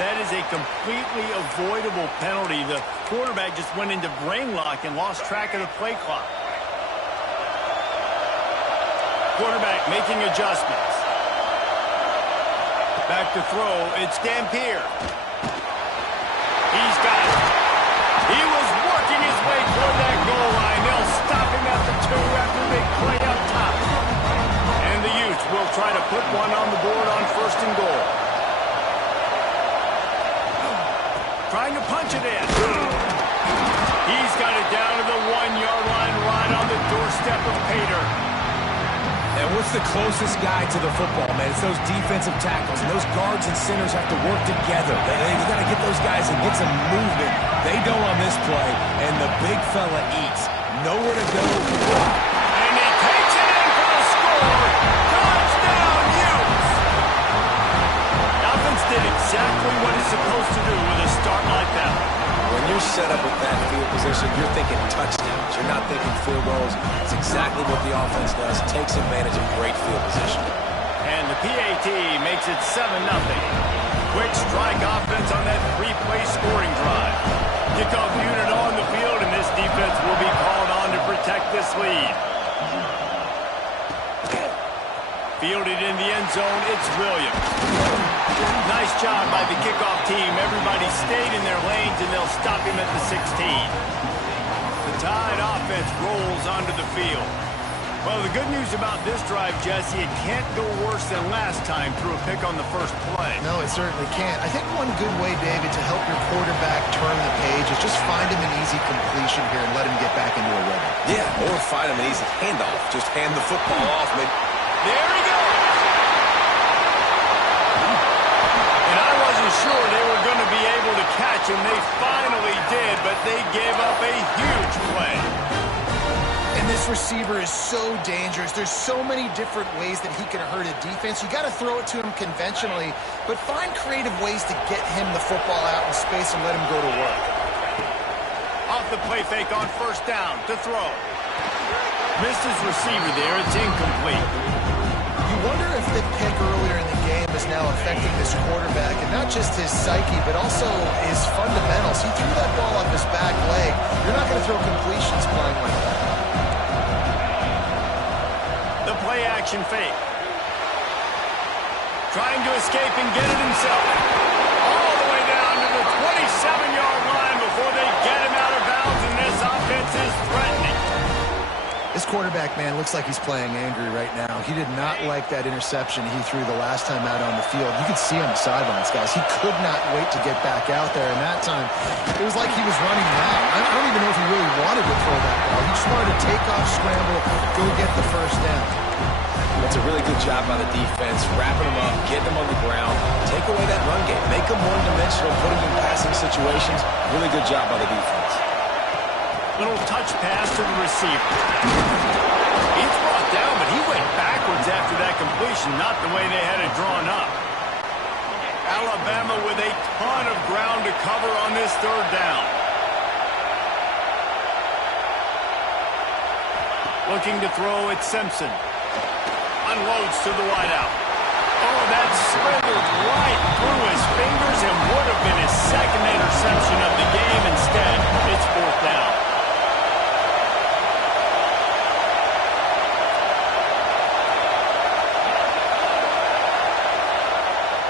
That is a completely avoidable penalty. The quarterback just went into brain lock and lost track of the play clock. Quarterback making adjustments. Back to throw. It's Dampier. He's got it. He was working his way toward that goal line. They'll stop him at the 2 after a big play up top. And the Utes will try to put one on the board on 1st and goal. Trying to punch it in. He's got it down to the 1-yard line right on the doorstep of Pater. And what's the closest guy to the football, man? It's those defensive tackles. And those guards and centers have to work together. They got to get those guys and get some movement. They don't on this play, and the big fella eats. Nowhere to go. And he takes it in for the score. Touchdown, Utes! Offense did exactly what it's supposed to do with a start like that. When you're set up with that field position, you're thinking touchdowns. You're not thinking field goals. It's exactly what the offense does. Takes advantage of great field position. And the PAT makes it 7-0. Quick strike offense on that 3-play scoring drive. Kickoff unit on the field, and this defense will be called on to protect this lead. Fielded in the end zone, it's Williams. Nice job by the kickoff team. Everybody stayed in their lanes, and they'll stop him at the 16. The Tide offense rolls onto the field. Well, the good news about this drive, Jesse, it can't go worse than last time through a pick on the first play. No, it certainly can't. I think one good way, David, to help your quarterback turn the page is just find him an easy completion here and let him get back into a rhythm. Yeah, or find him an easy handoff. Just hand the football off. There he goes! And I wasn't sure they were going to be able to catch him. They finally did, but they gave up a huge play. And this receiver is so dangerous. There's so many different ways that he can hurt a defense. You got to throw it to him conventionally, but find creative ways to get him the football out in space and let him go to work. Off the play fake on 1st down to throw. Missed his receiver there. It's incomplete. You wonder if the pick earlier in the game is now affecting this quarterback, and not just his psyche, but also his fundamentals. He threw that ball off his back leg. You're not going to throw completions playing like that. The play action fake. Trying to escape and get it himself. All the way down to the 27-yard line before they get him out of bounds, and this offense is threatening. This quarterback, man, looks like he's playing angry right now. He did not like that interception he threw the last time out on the field. You could see on the sidelines, guys. He could not wait to get back out there, and that time, it was like he was running around. I don't even know if he really wanted to throw that ball. He just wanted to take off, scramble, go get the 1st down. That's a really good job by the defense, wrapping them up, getting them on the ground, take away that run game, make them one-dimensional, put them in passing situations. Really good job by the defense. Little touch pass to the receiver. He's brought down, but he went backwards after that completion, not the way they had it drawn up. Alabama with a ton of ground to cover on this 3rd down. Looking to throw, it's Simpson. Unloads to the wideout. Oh, that slithered right through his fingers and would have been his 2nd interception of the game. Instead, it's 4th down.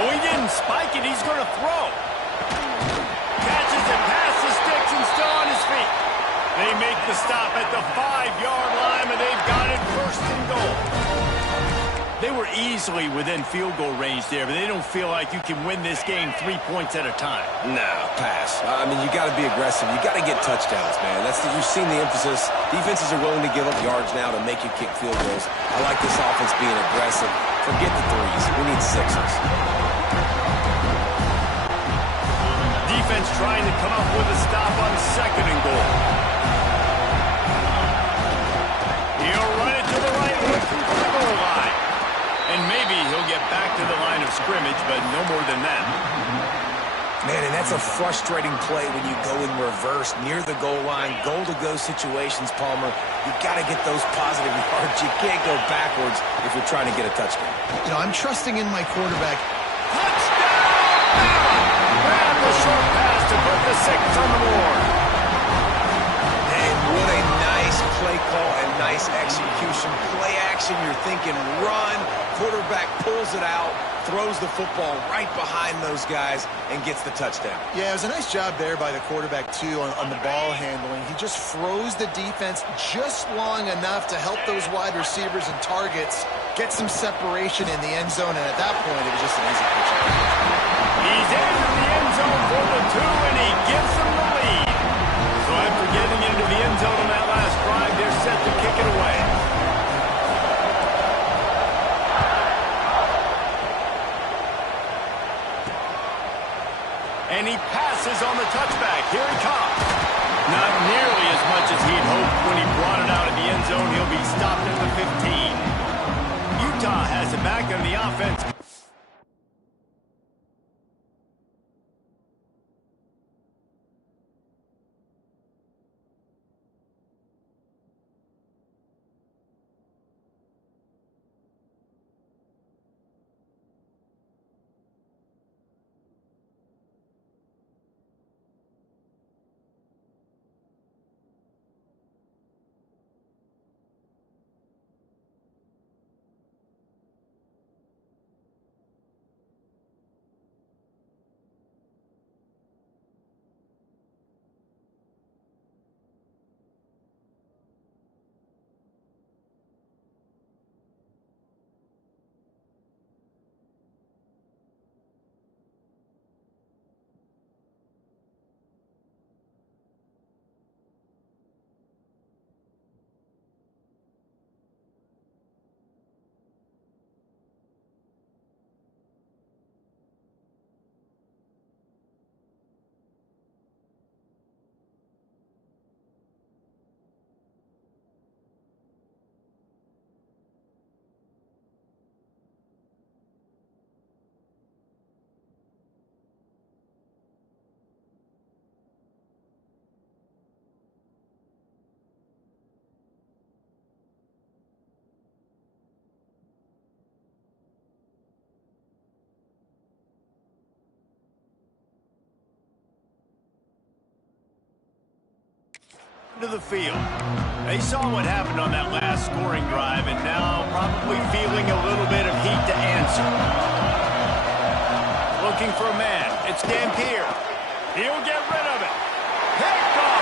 Oh, he didn't spike it. He's going to throw. Catches it past the sticks and still on his feet. They make the stop at the 5-yard line, and they've got it 1st and goal. They were easily within field goal range there, but they don't feel like you can win this game 3 points at a time. No, pass. I mean, you got to be aggressive. You got to get touchdowns, man. You've seen the emphasis. Defenses are willing to give up yards now to make you kick field goals. I like this offense being aggressive. Forget the 3s. We need 6s. Defense trying to come up with a stop on 2nd and goal. He'll run it to the right, looking for the goal line. And maybe he'll get back to the line of scrimmage, but no more than that. Man, and that's a frustrating play when you go in reverse near the goal line, goal-to-go situations, Palmer. You got to get those positive yards. You can't go backwards if you're trying to get a touchdown. You know, I'm trusting in my quarterback. Touchdown! Nice execution, play action. You're thinking run. Quarterback pulls it out, throws the football right behind those guys, and gets the touchdown. Yeah, it was a nice job there by the quarterback, too, on the ball handling. He just froze the defense just long enough to help those wide receivers and targets get some separation in the end zone, and at that point, it was just an easy pitch. He's into the end zone for the 2, and he gives them the lead. So after getting into the end zone on that last drive, they're set to kick it away. And he passes on the touchback. Here he comes. Not nearly as much as he'd hoped when he brought it out of the end zone. He'll be stopped at the 15. Utah has it back on the offense. To the field. They saw what happened on that last scoring drive and now probably feeling a little bit of heat to answer. Looking for a man. It's Dampier. He'll get rid of it. Picked off.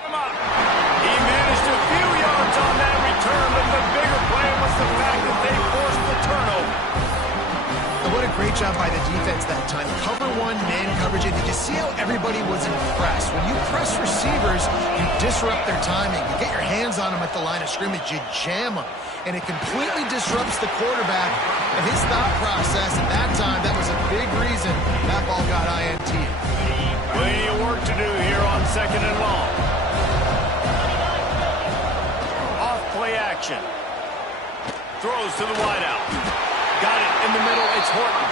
What a play! He managed a few yards on that return, but the bigger play was the fact that they forced the turnover. And what a great job by the defense that time. Cover one, man coverage, and did you see how everybody was impressed? When you press receivers, you disrupt their timing. You get your hands on them at the line of scrimmage, you jam them. And it completely disrupts the quarterback and his thought process. At that time, that was a big reason that ball got INT. Plenty of work to do here on 2nd and long. Play action. Throws to the wideout. Got it in the middle. It's Horton.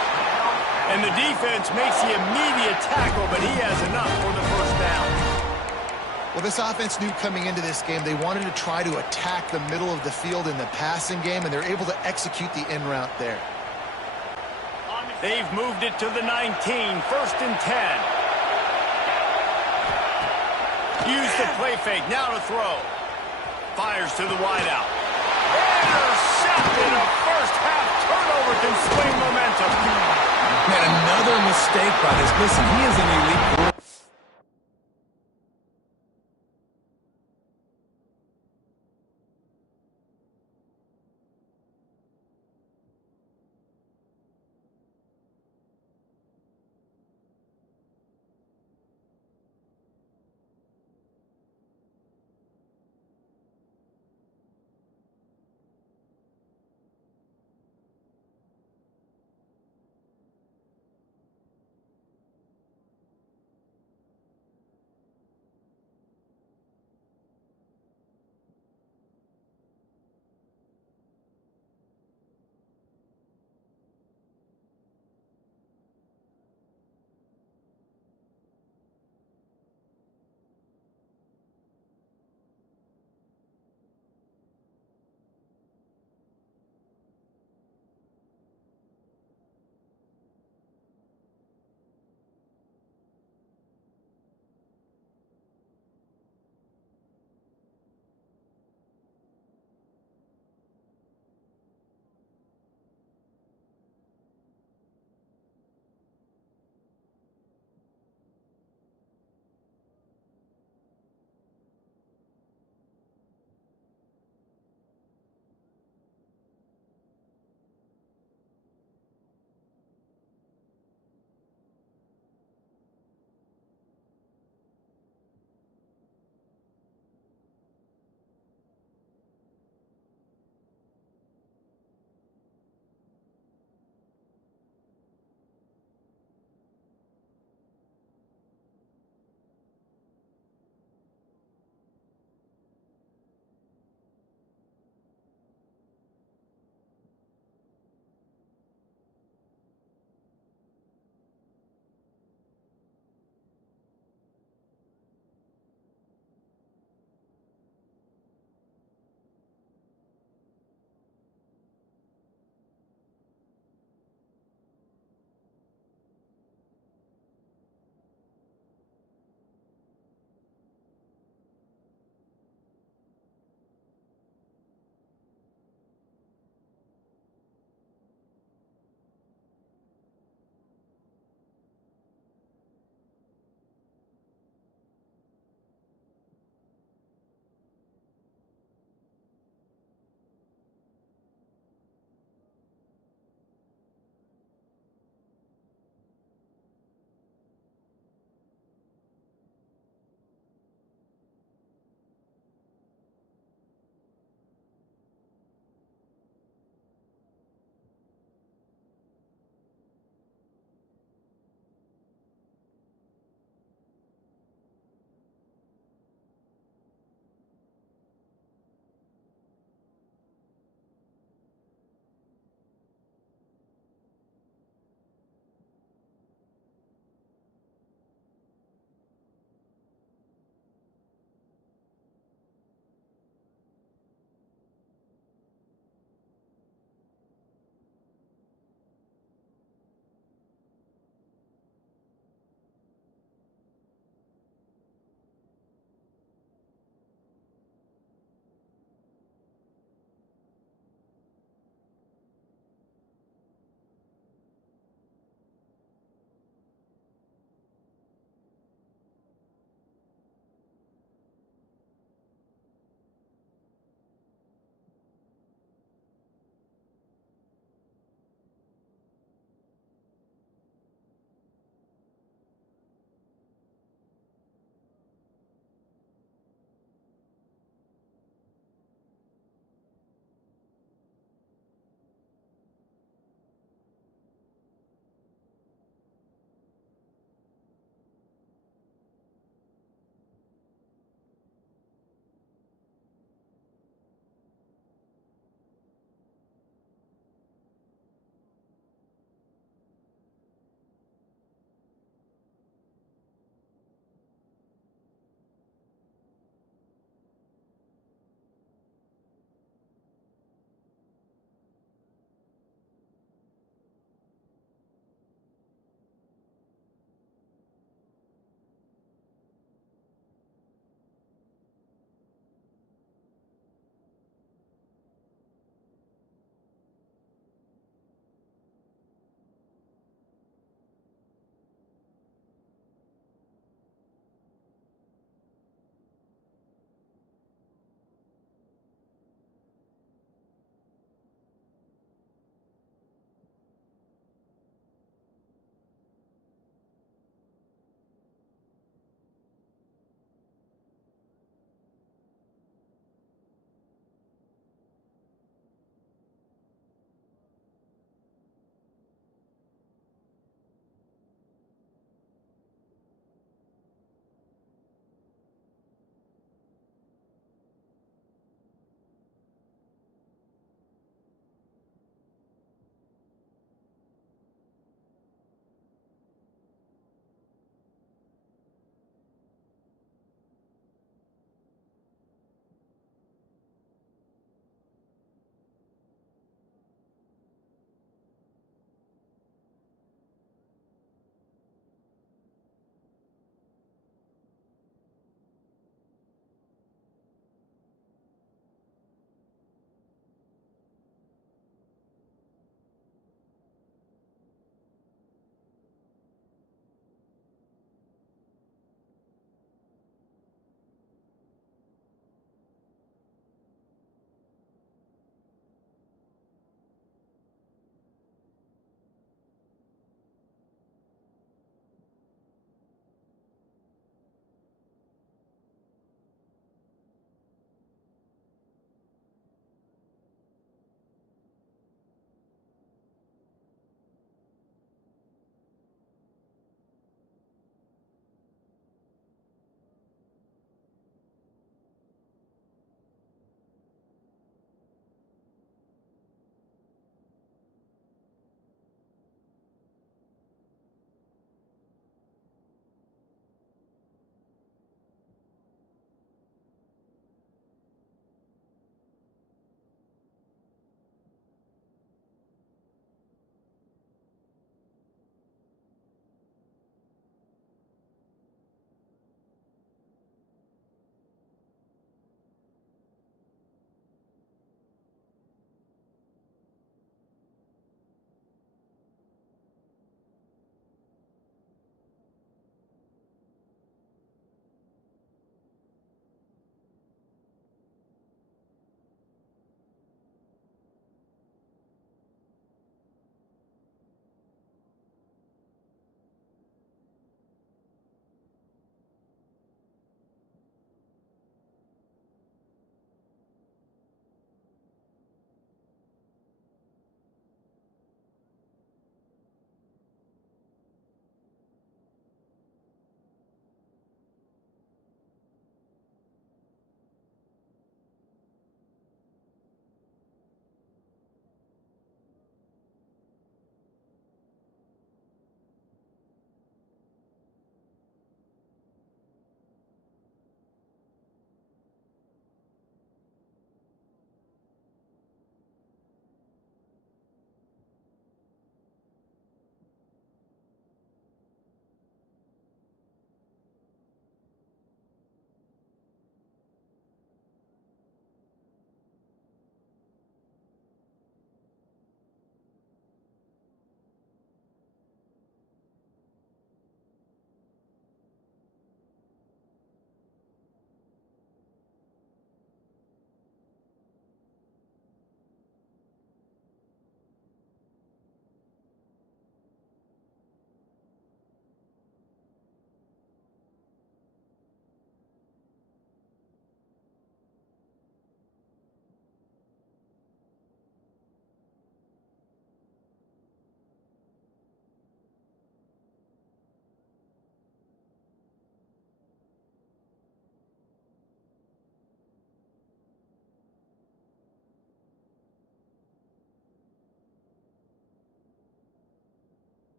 And the defense makes the immediate tackle, but he has enough for the first down. Well, this offense knew coming into this game they wanted to try to attack the middle of the field in the passing game, and they're able to execute the in route there. They've moved it to the 19. 1st and 10. Use the play fake. Now to throw. Fires to the wideout. Intercepted. A first-half turnover can swing momentum. Man, another mistake by this. Listen, he is an elite quarterback.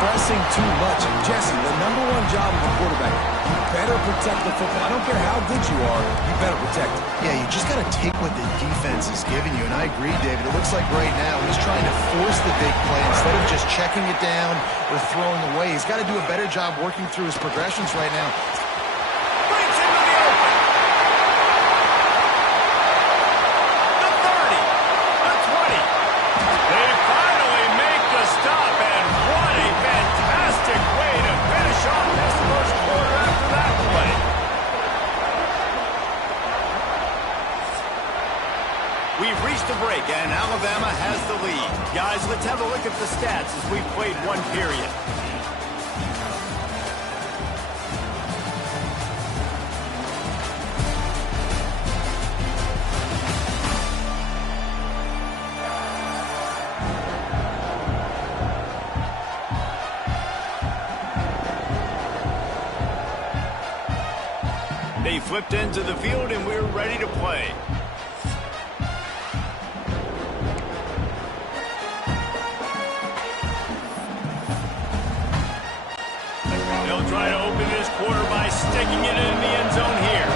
pressing too much. Jesse, the #1 job of a quarterback, you better protect the football. I don't care how good you are, you better protect it. Yeah, you just got to take what the defense is giving you, and I agree, David. It looks like right now he's trying to force the big play instead of just checking it down or throwing away. He's got to do a better job working through his progressions right now. Brings him to the open. The 30. The 20. They finally make the stop, and what a fantastic way to finish off this first quarter after that play. We've reached a break, and Alabama has the lead. Guys, let's have a look at the stats as we've played one period. They flipped into the field, and we're ready to play. They'll try to open this quarter by sticking it in the end zone here.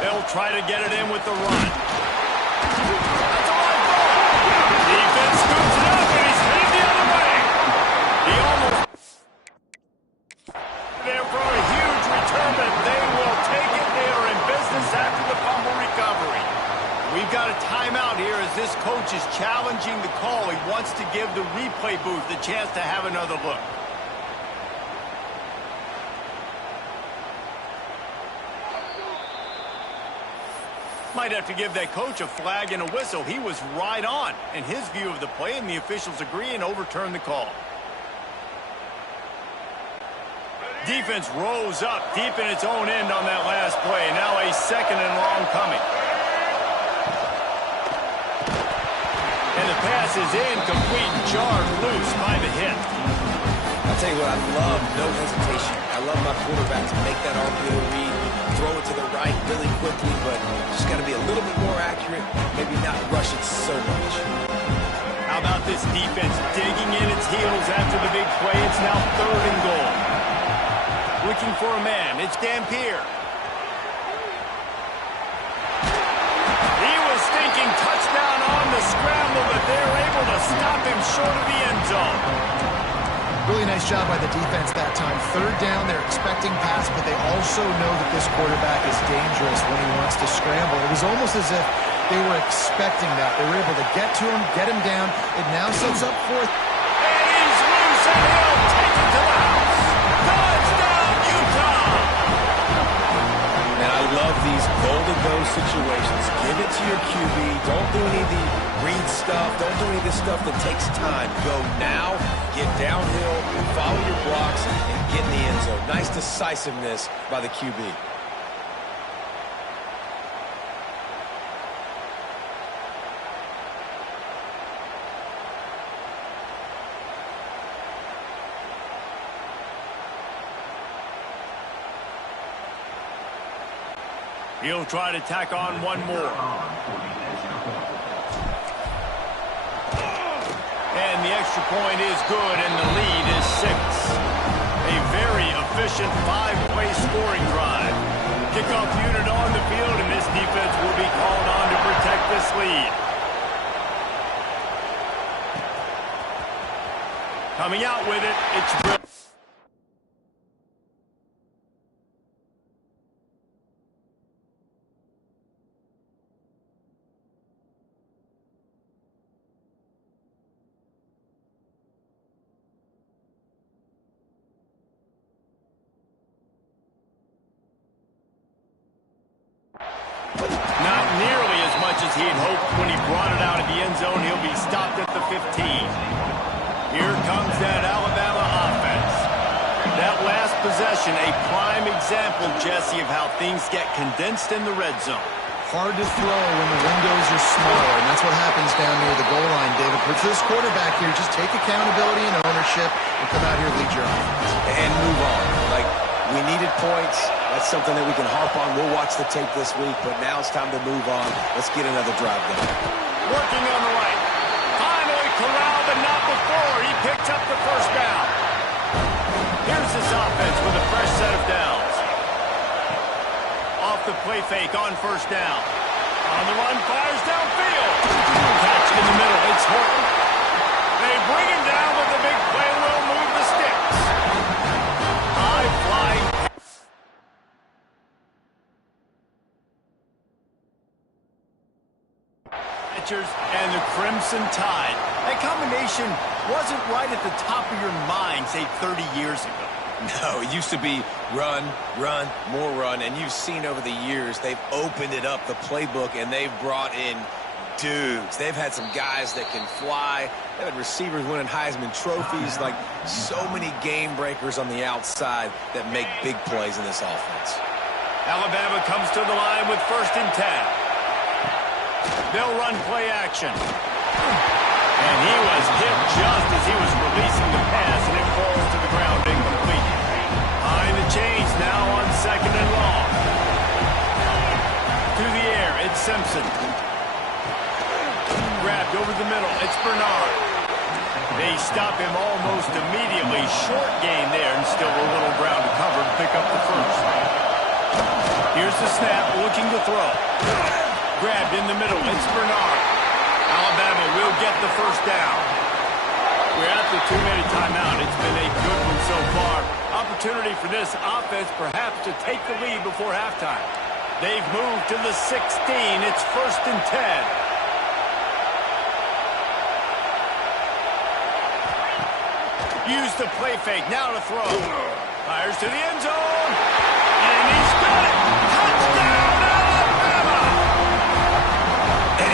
They'll try to get it in with the run. That's a live ball. Defense scoops it up, and he's headed the other way. He almost there for a huge return, but they will take it. They are in business after the fumble recovery. We've got a timeout here as this coach is challenging the call. He wants to give the replay booth the chance to have another look. Might have to give that coach a flag and a whistle. He was right on in his view of the play, and the officials agree and overturn the call. Defense rose up deep in its own end on that last play. Now a second and long coming. And the pass is incomplete, jarred loose by the hit. I'll tell you what, I love no hesitation. I love my quarterback to make that RPO read, throw it to the right really quickly, but just got to be a little bit more accurate, maybe not rush it so much. How about this defense digging in its heels after the big play? It's now 3rd and goal. Looking for a man. It's Dampier. He was thinking touchdown on the scramble, but they're able to stop him short of the end zone. Really nice job by the defense that time. 3rd down, they're expecting pass, but they also know that this quarterback is dangerous when he wants to scramble. It was almost as if they were expecting that. They were able to get to him, get him down. It now sets up 4th. And he's loose, and he'll take it to the house. Touchdown, Utah! Man, I love these goal-to-go situations. Give it to your QB. Don't do any of the read stuff. Don't do any of this stuff that takes time. Go now, get downhill, follow your blocks, and get in the end zone. Nice decisiveness by the QB. He'll try to tack on one more. And the extra point is good, and the lead is 6. A very efficient 5-play scoring drive. Kickoff unit on the field, and this defense will be called on to protect this lead. Coming out with it, it's... Not nearly as much as he had hoped when he brought it out of the end zone. He'll be stopped at the 15. Here comes that Alabama offense. That last possession, a prime example, Jesse, of how things get condensed in the red zone. Hard to throw when the windows are smaller, and that's what happens down near the goal line, David. For this quarterback here, just take accountability and ownership and come out here and lead your offense. And move on. Like, We needed points. That's something that we can harp on. We'll watch the tape this week, but now it's time to move on. Let's get another drive going. Working on the right. Finally corralled, but not before. He picked up the first down. Here's this offense with a fresh set of downs. Off the play fake on first down. On the run, fires downfield. Catch in the middle. It's Horton. They bring him down with the big play. Will move the sticks. High flying. And the Crimson Tide. That combination wasn't right at the top of your mind, say, 30 years ago. No, it used to be run, run, more run, and you've seen over the years they've opened it up, the playbook, and they've brought in dudes. They've had some guys that can fly. They've had receivers winning Heisman trophies, like so many game breakers on the outside that make big plays in this offense. Alabama comes to the line with 1st and 10. They'll run play action. And he was hit just as he was releasing the pass, and it falls to the ground incomplete. Behind the chains now on 2nd and long. To the air, it's Simpson. Grabbed over the middle, it's Bernard. They stop him almost immediately. Short gain there, and still a little ground to cover to pick up the first. Here's the snap, looking to throw. Grabbed in the middle, it's Bernard. Alabama will get the first down. We're at the 2-minute timeout. It's been a good one so far. Opportunity for this offense perhaps to take the lead before halftime. They've moved to the 16. It's 1st and 10. Use the play fake, now to throw. Fires to the end zone. And he's got it. Touchdown!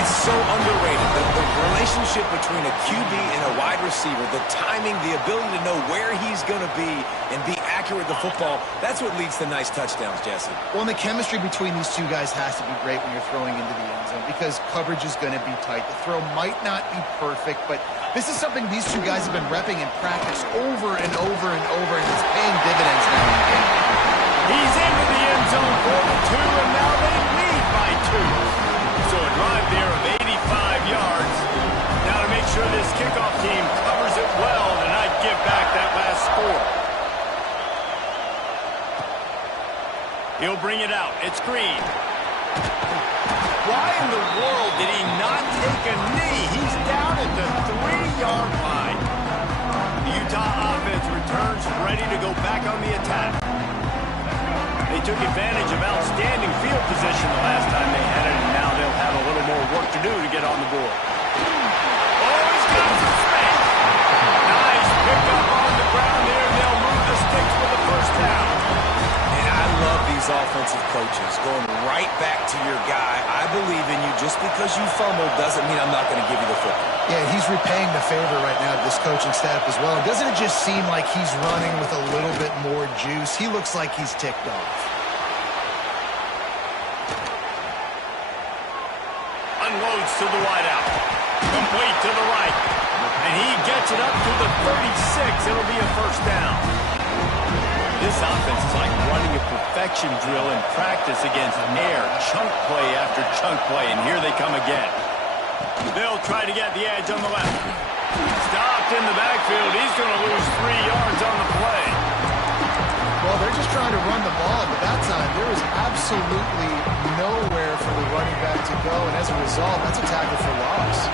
So underrated. The relationship between a QB and a wide receiver, the timing, the ability to know where he's going to be and be accurate with the football, that's what leads to nice touchdowns, Jesse. Well, and the chemistry between these two guys has to be great when you're throwing into the end zone because coverage is going to be tight. The throw might not be perfect, but this is something these two guys have been repping in practice over and over and over, and it's paying dividends now in the game. He's into the end zone for the 2, and now they lead by 2. So a drive there of 85 yards. Now to make sure this kickoff team covers it well and not give back that last score. He'll bring it out. It's Green. Why in the world did he not take a knee? He's down at the 3-yard line. The Utah offense returns ready to go back on the attack. They took advantage of outstanding field position the last time they had it, and now they'll have a little more work to do to get on the board. Oh, he's got some space. Nice pickup on the ground there, and they'll move the sticks for the first down. And I love these offensive coaches going right back to your guy. I believe in you. Just because you fumbled doesn't mean I'm not going to give you the football. Yeah, he's repaying the favor right now to this coaching staff as well. Doesn't it just seem like he's running with a little bit more juice? He looks like he's ticked off. Unloads to the wideout. Complete to the right. And he gets it up to the 36. It'll be a first down. This offense is like running a perfection drill in practice against air. Chunk play after chunk play. And here they come again. They'll try to get the edge on the left. Stopped in the backfield. He's going to lose 3 yards on the play. Well, they're just trying to run the ball, but that time there was absolutely nowhere for the running back to go, and as a result, that's a tackle for loss.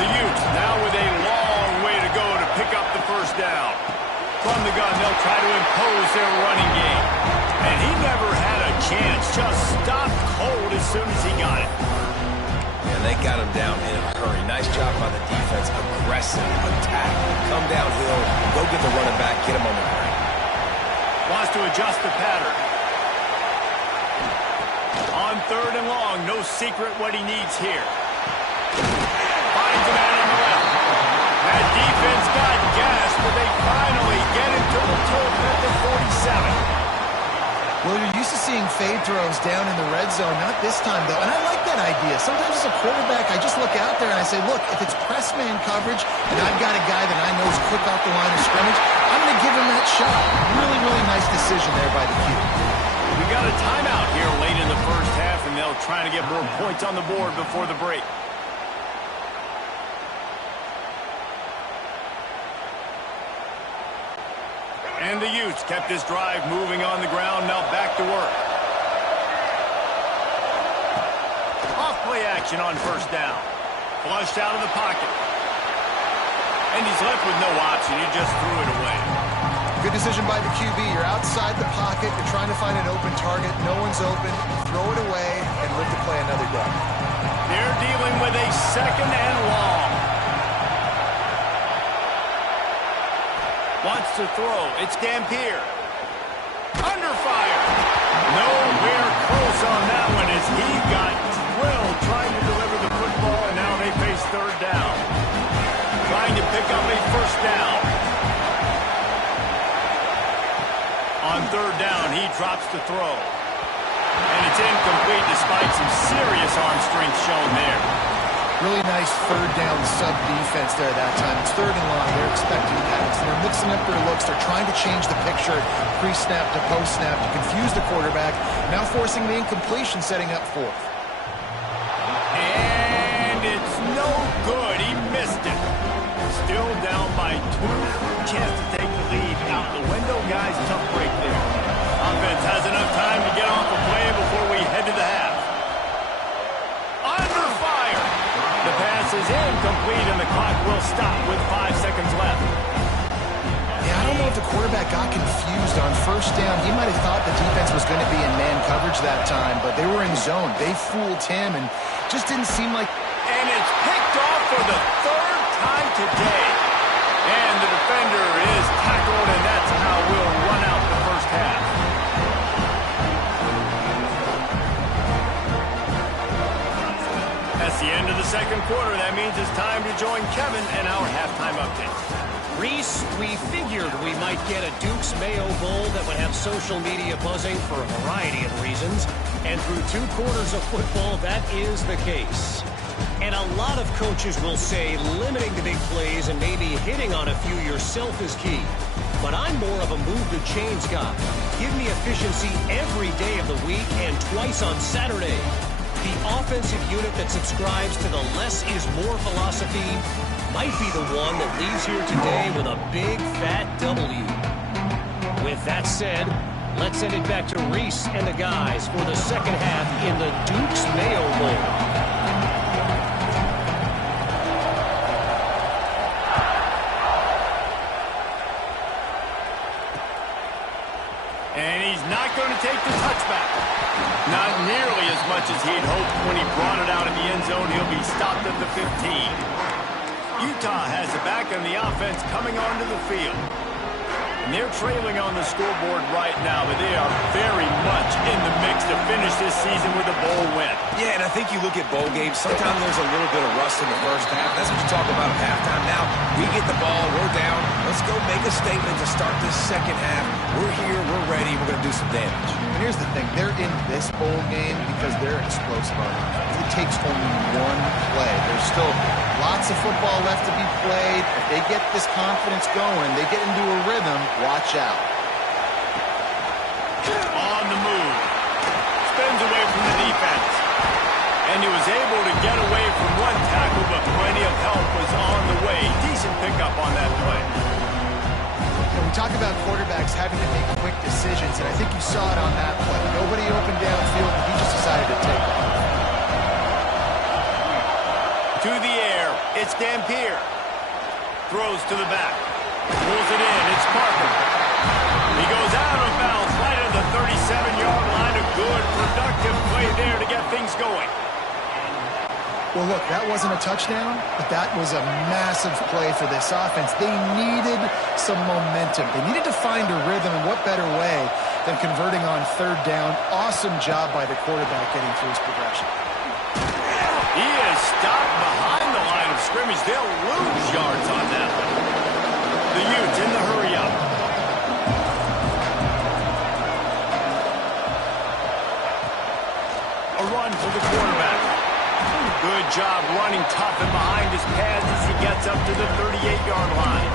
The Utes now with a long way to go to pick up the first down. From the gun, they'll try to impose their running game. And he never had a chance, just stopped cold as soon as he got it. And they got him down in a hurry. Nice job by the defense. Aggressive attack. Come downhill, go get the running back, get him on the ground. Wants to adjust the pattern. On 3rd and long, no secret what he needs here. Finds a man on the left. That defense got gas, but they finally get him to the turf at the 47. Well, you're used to seeing fade throws down in the red zone. Not this time, though. And I like that idea. Sometimes as a quarterback, I just look out there and I say, look, if it's press man coverage and I've got a guy that I know is quick off the line of scrimmage, I'm going to give him that shot. Really, really nice decision there by the Q. We got a timeout here late in the first half, and they'll try to get more points on the board before the break. And the Utes kept this drive moving on the ground, now back to work. Off-play action on first down. Flushed out of the pocket. And he's left with no option. He just threw it away. Good decision by the QB. You're outside the pocket. You're trying to find an open target. No one's open. Throw it away and live to play another day. They're dealing with a second and long. Wants to throw. It's Dampier. Under fire. Nowhere close on that one as he got drilled trying to deliver the football, and now they face third down. Trying to pick up a first down. On third down, he drops the throw. And it's incomplete despite some serious arm strength shown there. Really nice third down sub-defense there that time. It's third and long. They're expecting that. So they're mixing up their looks. They're trying to change the picture pre-snap to post-snap to confuse the quarterback. Now forcing the incompletion, setting up fourth. And it's no good. He missed it. Still down by 2. Chance to take the lead out the window. Guys, tough break there. Offense has enough time to get off the play before we head to the half. Under fire. The pass is incomplete, and the clock will stop with 5 seconds left. Yeah, I don't know if the quarterback got confused on first down. He might have thought the defense was going to be in man coverage that time, but they were in zone. They fooled him, and just didn't seem like... And it's picked off for the third time today. And the defender is tackled, and that's how we'll run out the first half. That's the end of the second quarter. That means it's time to join Kevin and our halftime update. Reese, we figured we might get a Duke's Mayo Bowl that would have social media buzzing for a variety of reasons. And through 2 quarters of football, that is the case. And a lot of coaches will say limiting the big plays and maybe hitting on a few yourself is key. But I'm more of a move the chains guy. Give me efficiency every day of the week and twice on Saturday. The offensive unit that subscribes to the less is more philosophy might be the one that leaves here today with a big fat W. With that said, let's send it back to Reese and the guys for the second half in the Duke's Mayo Bowl. And he's not going to take the touchback. Not nearly as much as he'd hoped when he brought it out in the end zone. He'll be stopped at the 15. Utah has it back on the offense coming onto the field. And they're trailing on the scoreboard right now, but they are very much in the mix to finish this season with a bowl win. Yeah, and I think you look at bowl games, sometimes there's a little bit of rust in the first half. That's what you talk about at halftime. Now, we get the ball, we're down. Let's go make a statement to start this second half. We're here, we're ready, we're going to do some damage. And here's the thing. They're in this bowl game because they're explosive on offense. It takes only one play. There's still lots of football left to be played. If they get this confidence going, they get into a rhythm, watch out. On the move. Spins away from the defense. And he was able to get away from one tackle, but plenty of help was on the way. Decent pickup on that play. And we talk about quarterbacks having to make quick decisions, and I think you saw it on that play. Nobody opened downfield, and he just decided to take off. To the air, it's Dampier. Throws to the back. Pulls it in, it's Parker. He goes out of bounds right at the 37-yard line. A good, productive play there to get things going. Well, look, that wasn't a touchdown, but that was a massive play for this offense. They needed some momentum. They needed to find a rhythm, and what better way than converting on third down. Awesome job by the quarterback getting through his progression. He is stopped behind the line of scrimmage. They'll lose yards on that one. The Utes in the hurry-up. A run for the quarterback. Good job running tough and behind his pads as he gets up to the 38-yard line.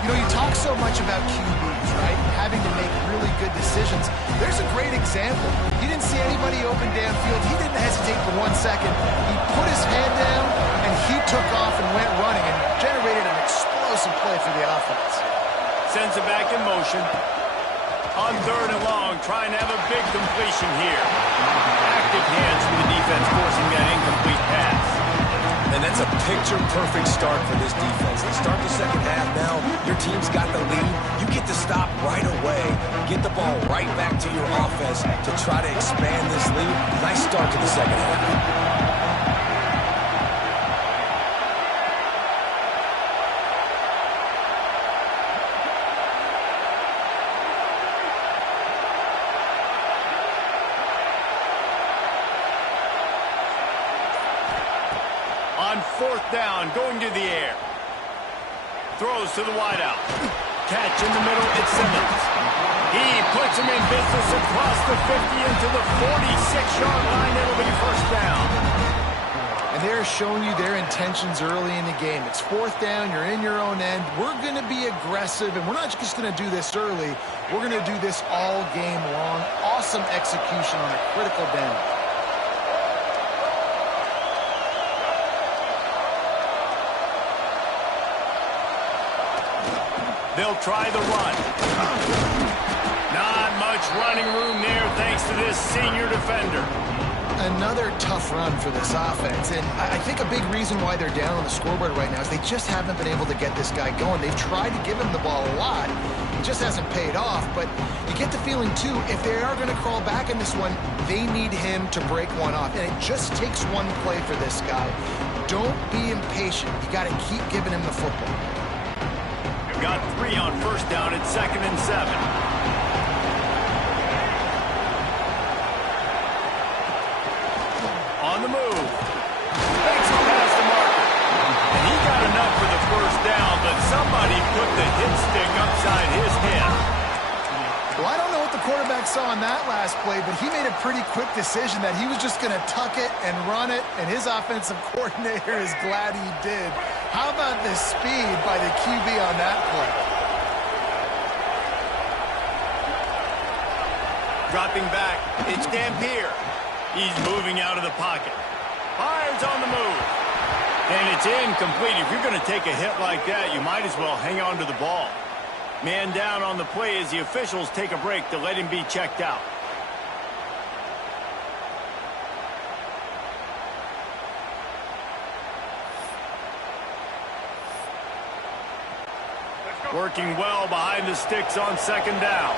You know, you talk so much about QBs, right? Having to make really good decisions. There's a great example. He didn't see anybody open downfield. He didn't hesitate for 1 second. He put his head down, and he took off and went running and generated an explosive play for the offense. Sends it back in motion. On 3rd and long, trying to have a big completion here. Active hands from the defense, forcing that incomplete pass. And that's a picture-perfect start for this defense. They start the second half now. Your team's got the lead. You get to stop right away, get the ball right back to your offense to try to expand this lead. Nice start to the second half. On 4th down, going to the air. Throws to the wideout. Catch in the middle, it's Simmons. He puts him in business across the 50 into the 46-yard line. It'll be 1st down. And they're showing you their intentions early in the game. It's 4th down, you're in your own end. We're going to be aggressive, and we're not just going to do this early. We're going to do this all game long. Awesome execution on a critical down. They'll try the run. Not much running room there thanks to this senior defender. Another tough run for this offense, and I think a big reason why they're down on the scoreboard right now is they just haven't been able to get this guy going. They've tried to give him the ball a lot. It just hasn't paid off, but you get the feeling, too, if they are going to crawl back in this one, they need him to break one off, and it just takes one play for this guy. Don't be impatient. You got to keep giving him the football. Got 3 on 1st down at 2nd and 7. On the move. Makes it past the marker. And he got enough for the 1st down, but somebody put the hit stick upside his head. Well, I don't know what the quarterback saw on that last play, but he made a pretty quick decision that he was just going to tuck it and run it, and his offensive coordinator is glad he did. How about the speed by the QB on that play? Dropping back, it's Dampier. He's moving out of the pocket. Fires on the move. And it's incomplete. If you're going to take a hit like that, you might as well hang on to the ball. Man down on the play as the officials take a break to let him be checked out. Working well behind the sticks on 2nd down.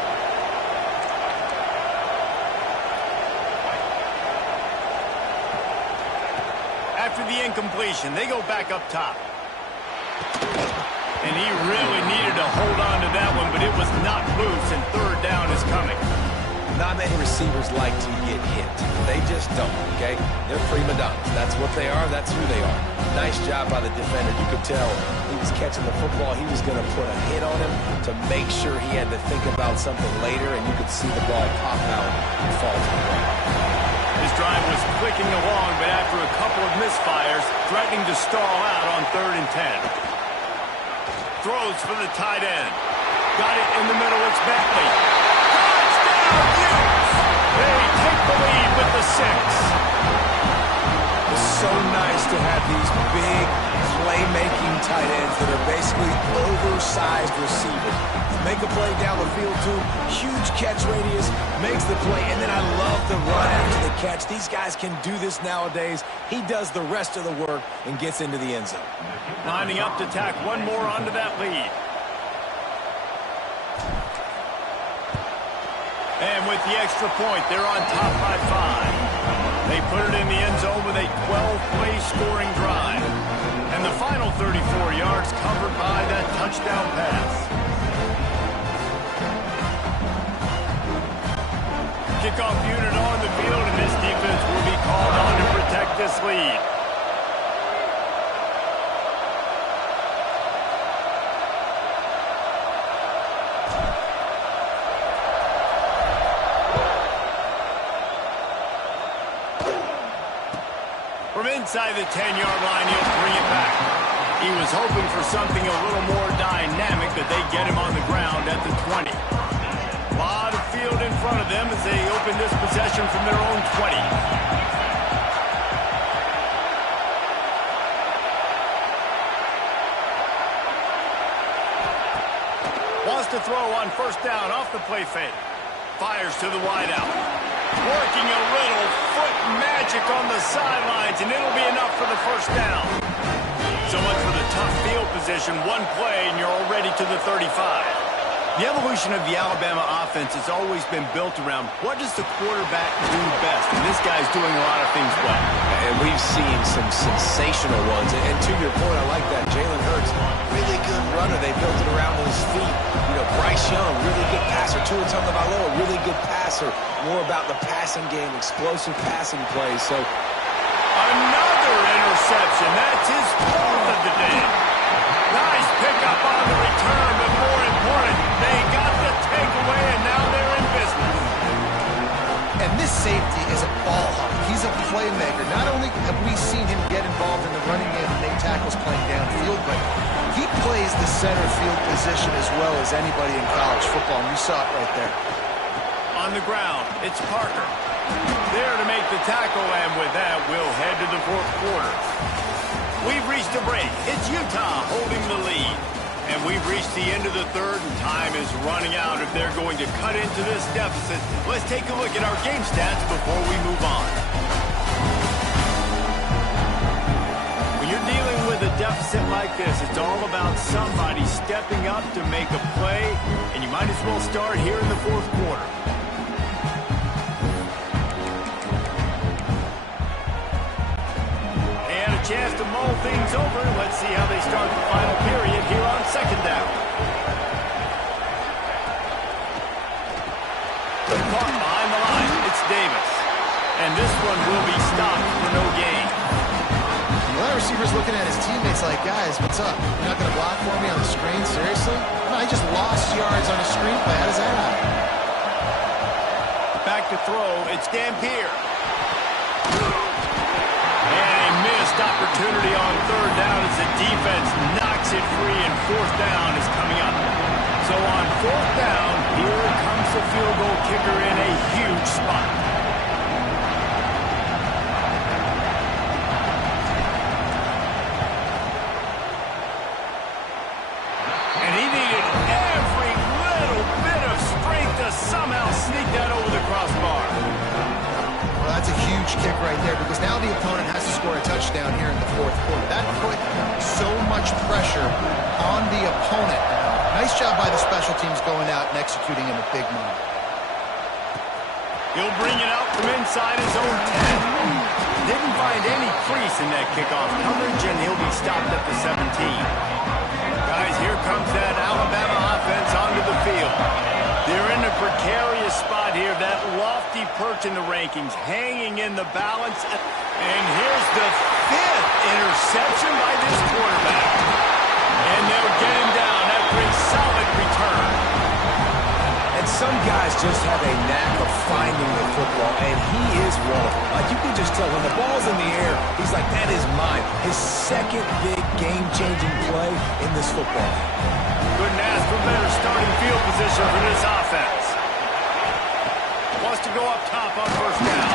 After the incompletion, they go back up top. And he really needed to hold on to that one, but it was not loose, and 3rd down is coming. Not many receivers like to get hit. They just don't, okay? They're prima donnas. That's what they are. That's who they are. Nice job by the defender. You could tell he was catching the football. He was going to put a hit on him to make sure he had to think about something later, and you could see the ball pop out and fall to the ground. His drive was clicking along, but after a couple of misfires, threatening to stall out on 3rd and 10. Throws for the tight end. Got it in the middle. It's Bentley. Touchdown, Utes! They take the lead with the 6. It's so nice to have these big playmaking tight ends that are basically oversized receivers. Make a play down the field, too. Huge catch radius, makes the play, and then I love the run after the catch. These guys can do this nowadays. He does the rest of the work and gets into the end zone. Lining up to tack one more onto that lead. And with the extra point, they're on top by 5. They put it in the end zone with a 12-play scoring drive. And the final 34 yards covered by that touchdown pass. Kickoff unit on the field, and this defense will be called on to protect this lead. From inside the 10-yard line, he'll bring it back. He was hoping for something a little more dynamic, but they get him on the ground at the 20. A lot of field in front of them as they open this possession from their own 20. Wants to throw on first down off the play fake. Fires to the wideout. Working a little foot magic on the sidelines, and it'll be enough for the first down. So much for the tough field position. One play, and you're already to the 35. The evolution of the Alabama offense has always been built around what does the quarterback do best, and this guy's doing a lot of things well. And we've seen some sensational ones. And to your point, I like that. Jalen Hurts, really good runner. They built it around his feet. You know, Bryce Young, really good passer. Tua Tagovailoa, really good passer. More about the passing game, explosive passing plays. So another interception. That's his fourth of the day. Nice pickup on the return, but more important, they got the takeaway, and now they're in business. And this safety is a ball hawk. He's a playmaker. Not only have we seen him get involved in the running game and make tackles playing downfield, but he plays the center field position as well as anybody in college football, and you saw it right there. On the ground, it's Parker. There to make the tackle, and with that, we'll head to the fourth quarter. We've reached a break. It's Utah holding the lead. And we've reached the end of the third, and time is running out if they're going to cut into this deficit. Let's take a look at our game stats before we move on. When you're dealing with a deficit like this, it's all about somebody stepping up to make a play, and you might as well start here in the fourth quarter. Chance to mull things over. Let's see how they start the final period here on second down. Caught behind the line. It's Davis. And this one will be stopped for no gain. The other receiver's looking at his teammates like, guys, what's up? You're not going to block for me on the screen? Seriously? No, I just lost yards on a screen play. How does that happen? Back to throw. It's Dampier. Missed opportunity on third down as the defense knocks it free, and fourth down is coming up. So on fourth down, here comes the field goal kicker in a huge spot. And he needed every little bit of strength to somehow sneak that over the crossbar. Well, that's a huge kick right there, because now the opponent has to score a touchdown here in the fourth quarter. That put so much pressure on the opponent. Nice job by the special teams going out and executing in a big moment. He'll bring it out from inside his own 10. Didn't find any crease in that kickoff coverage, and he'll be stopped at the 17. Guys, here comes that Alabama offense onto the field. They're in a precarious spot here, that lofty perch in the rankings, hanging in the balance. And here's the fifth interception by this quarterback. And they'll get him down after a solid return. And some guys just have a knack of finding the football, and he is one of them. Like, you can just tell when the ball's in the air, he's like, that is mine. His second big game-changing play in this football. Couldn't ask for better starting field position for this offense. Wants to go up top on first down.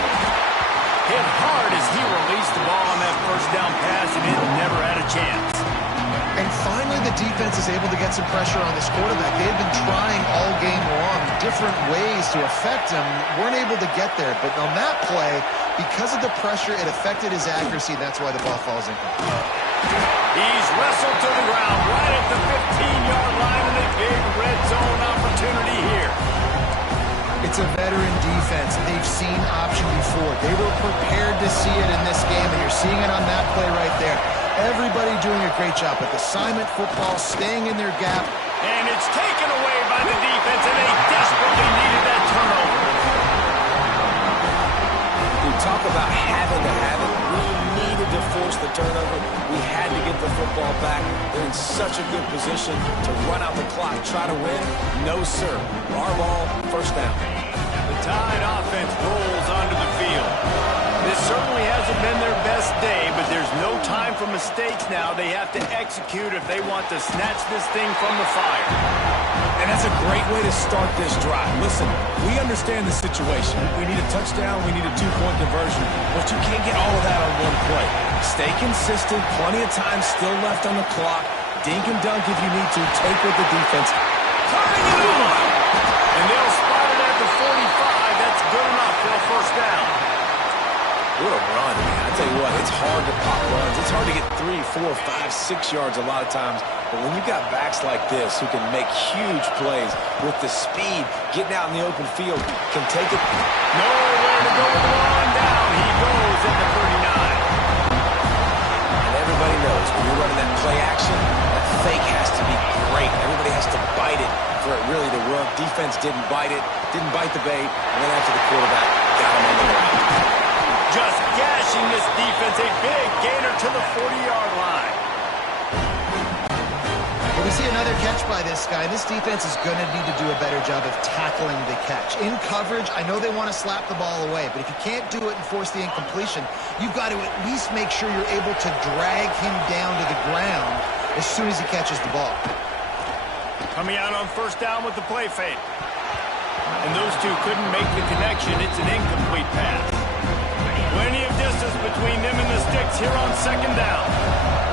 Hit hard as he released the ball on that first down pass, and it never had a chance. And finally, the defense is able to get some pressure on this quarterback. They've been trying all game long different ways to affect him. Weren't able to get there. But on that play, because of the pressure, it affected his accuracy. That's why the ball falls in. He's wrestled to the ground right at the 15-yard line, and a big red zone opportunity here. It's a veteran defense. They've seen option before. They were prepared to see it in this game, and you're seeing it on that play right there. Everybody doing a great job with assignment football, staying in their gap. And it's taken away by the defense, and they desperately needed that turnover. We talk about having to have it. We needed to force the turnover. We had to get the football back. They're in such a good position to run out the clock, try to win. No, sir. Our ball, first down. The Tide offense rolls onto the field. This certainly hasn't been their best day from mistakes now. They have to execute if they want to snatch this thing from the fire. And that's a great way to start this drive. Listen, we understand the situation. We need a touchdown, we need a two-point conversion, but you can't get all of that on one play. Stay consistent, plenty of time still left on the clock. Dink and dunk if you need to. Take what the defense. Turning it on! And they'll spot it at the 45. That's good enough for a first down. What a run, man. I tell you what, it's hard to pop runs. It's hard to get 3, 4, 5, 6 yards a lot of times. But when you've got backs like this who can make huge plays with the speed, getting out in the open field, can take it. Nowhere to go with the one down. He goes at the 39. And everybody knows when you're running that play action, that fake has to be great. Everybody has to bite it for it really to work. Defense didn't bite it, didn't bite the bait, went after the quarterback, got him on the ground. Just gashing this defense. A big gainer to the 40-yard line. Well, we see another catch by this guy. This defense is going to need to do a better job of tackling the catch. In coverage, I know they want to slap the ball away, but if you can't do it and force the incompletion, you've got to at least make sure you're able to drag him down to the ground as soon as he catches the ball. Coming out on first down with the play fake. And those two couldn't make the connection. It's an incomplete pass. Plenty of distance between them and the sticks here on second down.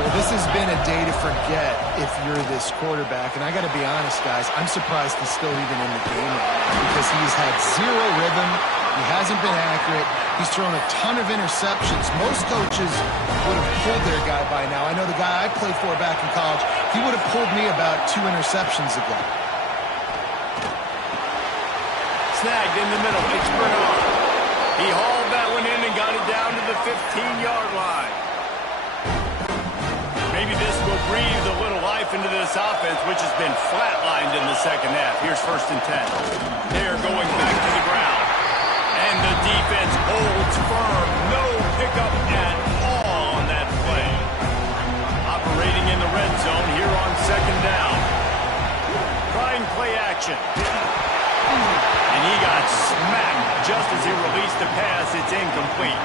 Well, this has been a day to forget if you're this quarterback. And I got to be honest, guys, I'm surprised he's still even in the game right now because he's had zero rhythm. He hasn't been accurate. He's thrown a ton of interceptions. Most coaches would have pulled their guy by now. I know the guy I played for back in college, he would have pulled me about 2 interceptions ago. Snagged in the middle. It's Bernard. He hauled that one in and got it down to the 15-yard line. Maybe this will breathe a little life into this offense, which has been flatlined in the second half. Here's 1st and 10. They're going back to the ground. And the defense holds firm. No pickup at all on that play. Operating in the red zone here on second down. Trying play action. And he got smacked just as he released the pass. It's incomplete.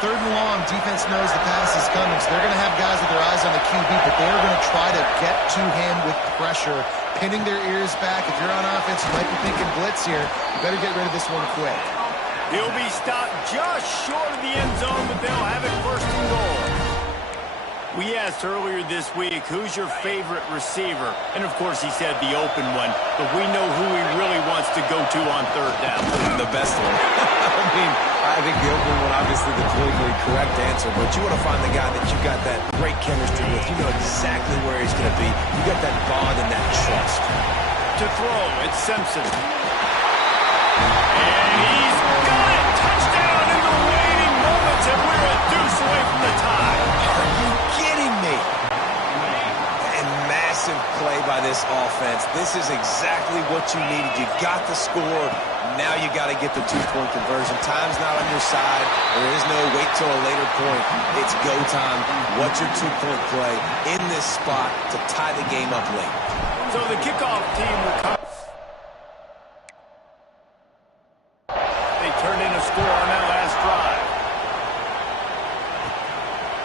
3rd and long, defense knows the pass is coming, so they're going to have guys with their eyes on the QB, but they're going to try to get to him with pressure, pinning their ears back. If you're on offense, you might be thinking blitz here. You better get rid of this one quick. He'll be stopped just short of the end zone, but they'll have it 1st and goal. We asked earlier this week, who's your favorite receiver? And, of course, he said the open one, but we know who he really wants to go to on 3rd down. The best one. I mean, I think the open one, obviously the politically correct answer, but you want to find the guy that you got that great chemistry with. You know exactly where he's going to be. You got that bond and that trust. To throw, it's Simpson. And he's got it! Touchdown in the waning moments, and we're a deuce away from the tie. Are you kidding me? And massive play by this offense. This is exactly what you needed. You got the score. Now you got to get the 2-point conversion. Time's not on your side. There is no wait till a later point. It's go time. What's your 2-point play in this spot to tie the game up late? So the kickoff team will come. They turned in a score on that last drive.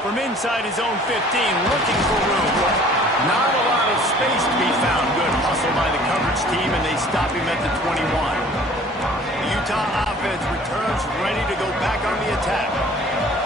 From inside his own 15, looking for room. Not a lot of space to be found. Good hustle by the coverage team, and they stop him at the 21. The Utah offense returns ready to go back on the attack.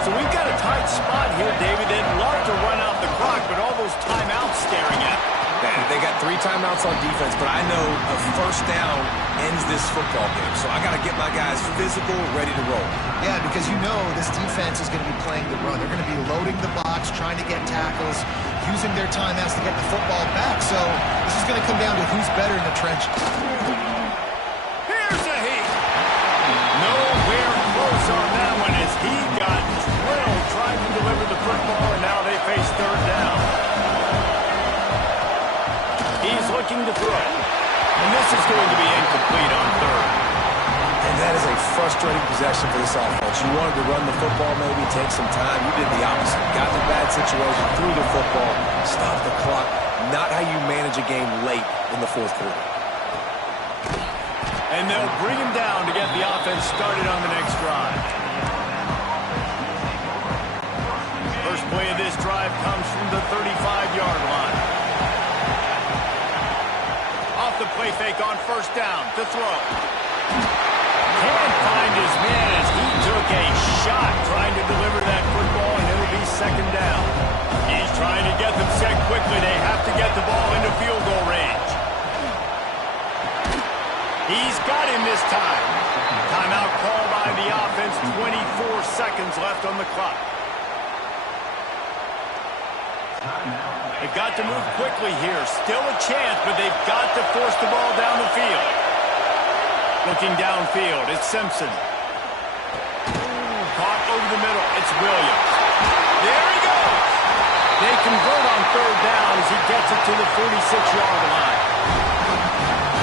So we've got a tight spot here, David. They'd love to run out the clock, but all those timeouts staring at them. They got 3 timeouts on defense, but I know a first down ends this football game. So I got to get my guys physical, ready to roll. Yeah, because you know this defense is going to be playing the run. They're going to be loading the box, trying to get tackles, using their timeouts to get the football back. So this is going to come down to who's better in the trenches. Here's a heat. Nowhere close on that one as he got drilled trying to deliver the football, and now they face 3rd down. He's looking to throw. And this is going to be incomplete on 3rd. And that is a frustrating possession for this offense. You wanted to run the football, maybe take some time. You did the opposite. Got in a bad situation, threw the football, stopped the clock. Not how you manage a game late in the 4th quarter. And they'll bring him down to get the offense started on the next drive. First play comes from the 35-yard line. Off the play fake on first down to throw. Can't find his man as he took a shot trying to deliver that football, and it'll be second down. He's trying to get them set quickly. They have to get the ball into field goal range. He's got him this time. Timeout call by the offense. 24 seconds left on the clock. They've got to move quickly here. Still a chance, but they've got to force the ball down the field. Looking downfield, it's Simpson. Caught over the middle, it's Williams. There he goes! They convert on third down as he gets it to the 46-yard line.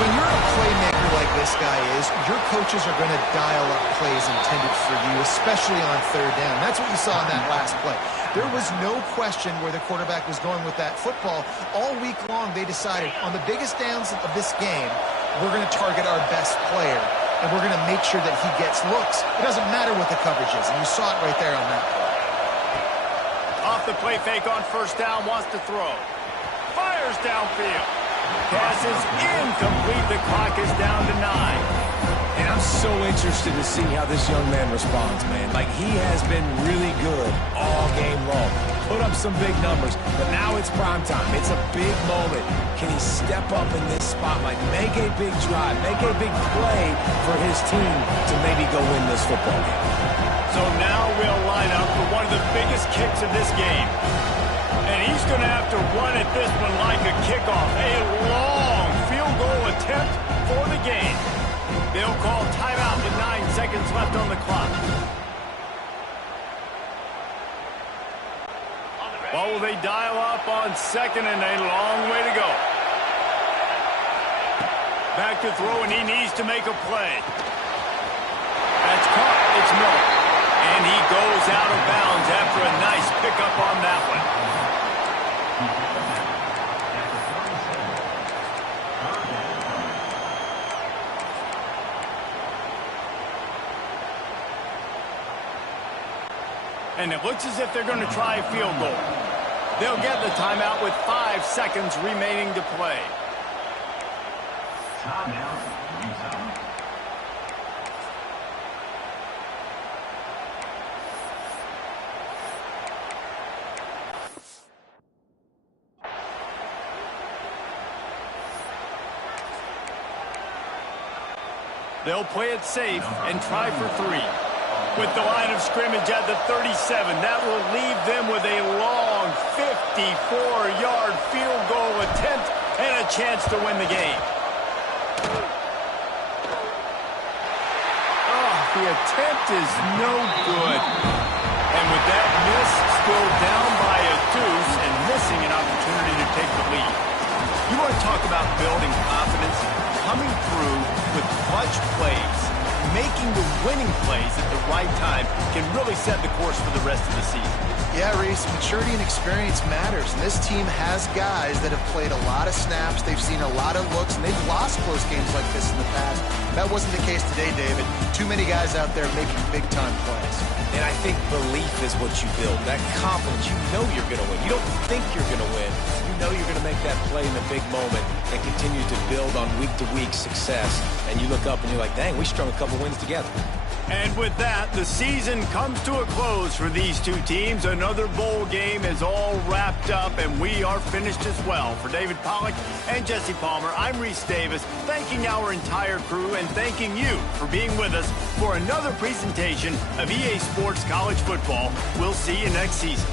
When you're a playmaker like this guy is, your coaches are going to dial up plays intended for you, especially on third down. That's what you saw in that last play. There was no question where the quarterback was going with that football. All week long, they decided on the biggest downs of this game, we're going to target our best player, and we're going to make sure that he gets looks. It doesn't matter what the coverage is, and you saw it right there on that play. Off the play fake on first down, wants to throw. Fires downfield. Pass is incomplete. The clock is down to 9. And I'm so interested to see how this young man responds, man. Like, he has been really good all game long. Put up some big numbers, but now it's prime time. It's a big moment. Can he step up in this spotlight, make a big drive, make a big play for his team to maybe go win this football game? So now we'll line up for one of the biggest kicks of this game. And he's going to have to run at this one like a kickoff. A long field goal attempt for the game. They'll call timeout with 9 seconds left on the clock. What will they dial up on second and a long way to go? Back to throw, and he needs to make a play. That's caught. It's Miller. And he goes out of bounds after a nice pickup on that one. And it looks as if they're going to try a field goal. They'll get the timeout with 5 seconds remaining to play. They'll play it safe and try for 3. With the line of scrimmage at the 37, that will leave them with a long 54-yard field goal attempt and a chance to win the game. Oh, the attempt is no good. And with that miss, still down by a deuce and missing an opportunity to take the lead. You want to talk about building confidence? Coming through with clutch plays, making the winning plays at the right time can really set the course for the rest of the season. Yeah, Reese, maturity and experience matters, and this team has guys that have played a lot of snaps, they've seen a lot of looks, and they've lost close games like this in the past. That wasn't the case today, David. Too many guys out there making big-time plays. And I think belief is what you build. That confidence, you know you're going to win. You don't think you're going to win. You know you're going to make that play in the big moment and continue to build on week-to-week success. And you look up and you're like, dang, we strung a couple wins together. And with that, the season comes to a close for these two teams. Another bowl game is all wrapped up, and we are finished as well. For David Pollack and Jesse Palmer, I'm Reese Davis, thanking our entire crew and thanking you for being with us for another presentation of EA Sports College Football. We'll see you next season.